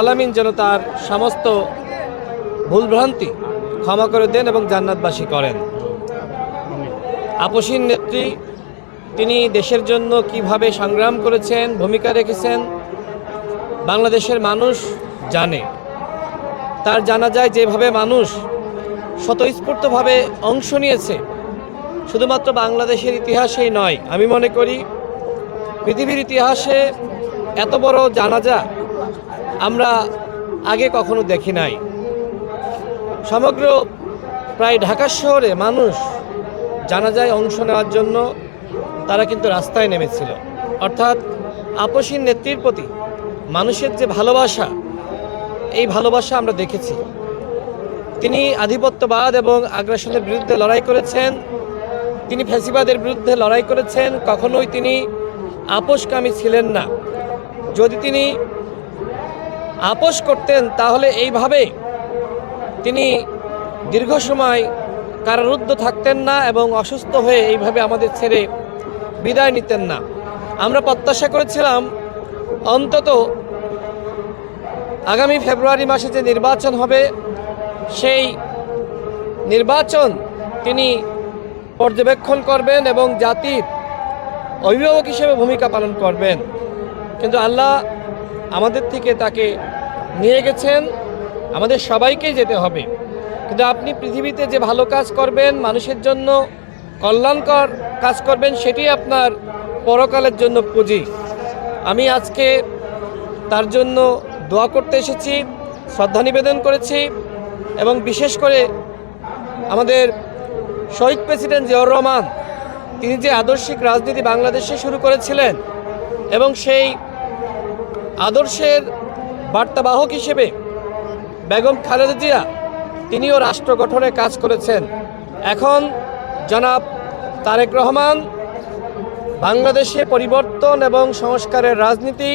আলামিন যেন তার সমস্ত ভুলভ্রান্তি ক্ষমা করে দেন এবং জান্নাতবাসী করেন। আপসীন নেত্রী, তিনি দেশের জন্য কিভাবে সংগ্রাম করেছেন, ভূমিকা রেখেছেন, বাংলাদেশের মানুষ জানে। তার জানাজায় যেভাবে মানুষ স্বতঃস্ফূর্তভাবে অংশ নিয়েছে, শুধুমাত্র বাংলাদেশের ইতিহাসেই নয়, আমি মনে করি পৃথিবীর ইতিহাসে এত বড় জানাজা আমরা আগে কখনো দেখি নাই। সমগ্র প্রায় ঢাকা শহরে মানুষ জানাজায় অংশ নেওয়ার জন্য তারা কিন্তু রাস্তায় নেমেছিল। অর্থাৎ আপসীন নেত্রীর প্রতি মানুষের যে ভালোবাসা, এই ভালোবাসা আমরা দেখেছি। তিনি আধিপত্যবাদ এবং আগ্রাসনের বিরুদ্ধে লড়াই করেছেন, তিনি ফ্যাসিবাদের বিরুদ্ধে লড়াই করেছেন। কখনোই তিনি আপোষকামী ছিলেন না। যদি তিনি আপোষ করতেন তাহলে এইভাবে তিনি দীর্ঘ সময় কারারুদ্ধ থাকতেন না এবং অসুস্থ হয়ে এইভাবে আমাদের ছেড়ে বিদায় নিতেন না। আমরা প্রত্যাশা করেছিলাম অন্তত আগামী ফেব্রুয়ারি মাসে যে নির্বাচন হবে, সেই নির্বাচন তিনি পর্যবেক্ষণ করবেন এবং জাতির অভিভাবক হিসেবে ভূমিকা পালন করবেন। কিন্তু আল্লাহ আমাদের থেকে তাকে নিয়ে গেছেন। আমাদের সবাইকেই যেতে হবে, কিন্তু আপনি পৃথিবীতে যে ভালো কাজ করবেন, মানুষের জন্য কল্যাণকর কাজ করবেন, সেটি আপনার পরকালের জন্য পুঁজি। আমি আজকে তার জন্য দোয়া করতে এসেছি, শ্রদ্ধা নিবেদন করেছি এবং বিশেষ করে আমাদের শহীদ প্রেসিডেন্ট জিয়াউর রহমান, তিনি যে আদর্শিক রাজনীতি বাংলাদেশে শুরু করেছিলেন এবং সেই আদর্শের বার্তাবাহক হিসেবে বেগম খালেদা জিয়া, তিনিও রাষ্ট্র গঠনে কাজ করেছেন। এখন জনাব তারেক রহমান বাংলাদেশে পরিবর্তন এবং সংস্কারের রাজনীতি,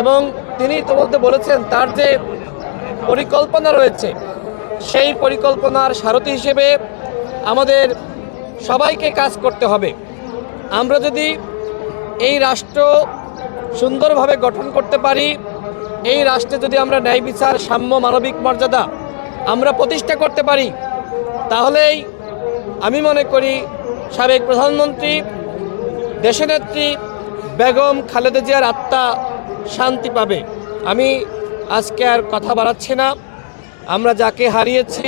এবং তিনি তো বলতে বলেছেন তার যে পরিকল্পনা রয়েছে, সেই পরিকল্পনার সারথি হিসেবে আমাদের সবাইকে কাজ করতে হবে। আমরা যদি এই রাষ্ট্র সুন্দরভাবে গঠন করতে পারি, এই রাষ্ট্রে যদি আমরা ন্যায় বিচার, সাম্য, মানবিক মর্যাদা আমরা প্রতিষ্ঠা করতে পারি, তাহলেই আমি মনে করি সাবেক প্রধানমন্ত্রী, দেশনেত্রী বেগম খালেদা জিয়ার আত্মা শান্তি পাবে। আমি আজকে আর কথা বাড়াচ্ছি না। আমরা যাকে হারিয়েছি